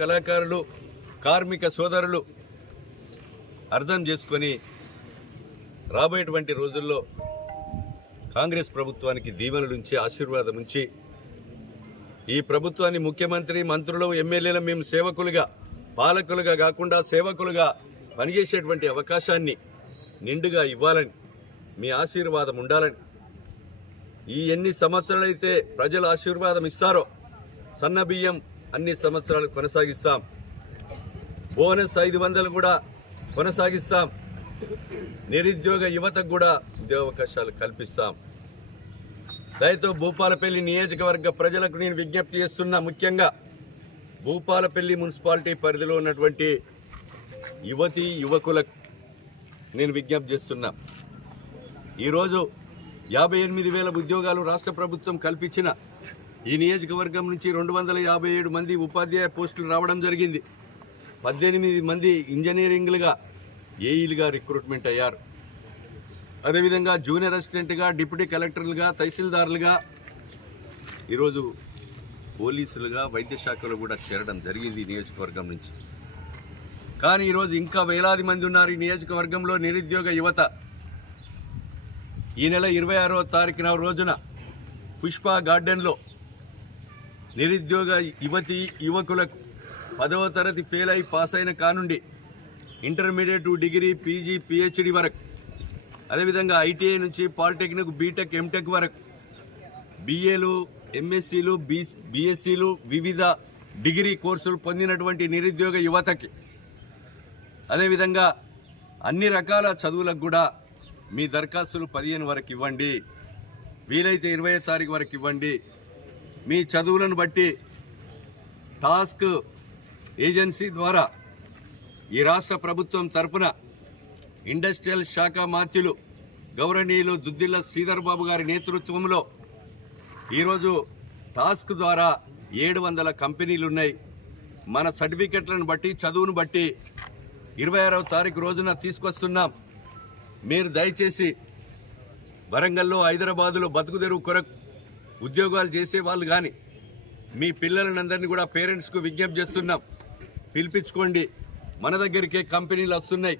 కళాకారులు కార్మిక సోదరులు అర్థం చేసుకొని రాబోయేటువంటి రోజుల్లో కాంగ్రెస్ ప్రభుత్వానికి దీవెనలు ఉంచి ఆశీర్వాదం ఉంచి ఈ ప్రభుత్వాన్ని ముఖ్యమంత్రి మంత్రులు ఎమ్మెల్యేలు మేము సేవకులుగా పాలకులుగా కాకుండా సేవకులుగా పనిచేసేటువంటి అవకాశాన్ని నిండుగా ఇవ్వాలని మీ ఆశీర్వాదం ఉండాలని ఈ ఎన్ని సంవత్సరాలైతే ప్రజలు ఆశీర్వాదం ఇస్తారో సన్న బియ్యం అన్ని సంవత్సరాలు కొనసాగిస్తాం. బోనస్ 500 కూడా కొనసాగిస్తాం. నిరుద్యోగ యువతకు కూడా ఉద్యోగావకాశాలు కల్పిస్తాం. దయతో భూపాలపల్లి నియోజకవర్గ ప్రజలకు నేను విజ్ఞప్తి చేస్తున్నా. ముఖ్యంగా భూపాలపల్లి మున్సిపాలిటీ పరిధిలో ఉన్నటువంటి యువతీ యువకులకు నేను విజ్ఞప్తి చేస్తున్నా. ఈరోజు 58,000 ఉద్యోగాలు రాష్ట్ర ప్రభుత్వం కల్పించిన ఈ నియోజకవర్గం నుంచి 257 మంది ఉపాధ్యాయ పోస్టులు రావడం జరిగింది. 18 మంది ఇంజనీరింగ్లుగా ఏఈలుగా రిక్రూట్మెంట్ అయ్యారు. అదేవిధంగా జూనియర్ అసిస్టెంట్గా డిప్యూటీ కలెక్టర్లుగా తహసీల్దారులుగా ఈరోజు పోలీసులుగా వైద్య శాఖలో కూడా చేరడం జరిగింది ఈ నియోజకవర్గం నుంచి. కానీ ఈరోజు ఇంకా వేలాది మంది ఉన్నారు ఈ నియోజకవర్గంలో నిరుద్యోగ యువత. ఈ నెల 26వ తారీఖున రోజున పుష్ప గార్డెన్లో నిరుద్యోగ యువతి యువకులకు 10వ తరగతి ఫెయిల్ అయి పాస్ అయిన కానుండి ఇంటర్మీడియట్ డిగ్రీ పీజీ పిహెచ్డి వరకు, అదేవిధంగా ఐటీఐ నుంచి పాలిటెక్నిక్ బీటెక్ ఎంటెక్ వరకు బీఏలు ఎంఎస్సీలు బీఎస్సీలు వివిధ డిగ్రీ కోర్సులు పొందినటువంటి నిరుద్యోగ యువతకి, అదేవిధంగా అన్ని రకాల చదువులకు కూడా మీ దరఖాస్తులు 15 వరకు ఇవ్వండి, వీలైతే 20వ తారీఖు వరకు ఇవ్వండి. మీ చదువులను బట్టి టాస్క్ ఏజెన్సీ ద్వారా ఈ రాష్ట్ర ప్రభుత్వం తరపున ఇండస్ట్రియల్ శాఖ మంత్రులు గౌరవనీయులు దుద్దిల్ల శ్రీధర్ బాబు గారి నేతృత్వంలో ఈరోజు టాస్క్ ద్వారా 700 కంపెనీలు ఉన్నాయి. మన సర్టిఫికెట్లను బట్టి చదువును బట్టి 26వ తారీఖు రోజున తీసుకొస్తున్నాం. మీరు దయచేసి వరంగల్లో హైదరాబాదులో బతుకుదెరువు కొరకు ఉద్యోగాలు చేసే వాళ్ళు కానీ మీ పిల్లలందరినీ కూడా పేరెంట్స్కు విజ్ఞప్తి చేస్తున్నాం. పిలిపించుకోండి. మన దగ్గరికే కంపెనీలు వస్తున్నాయి.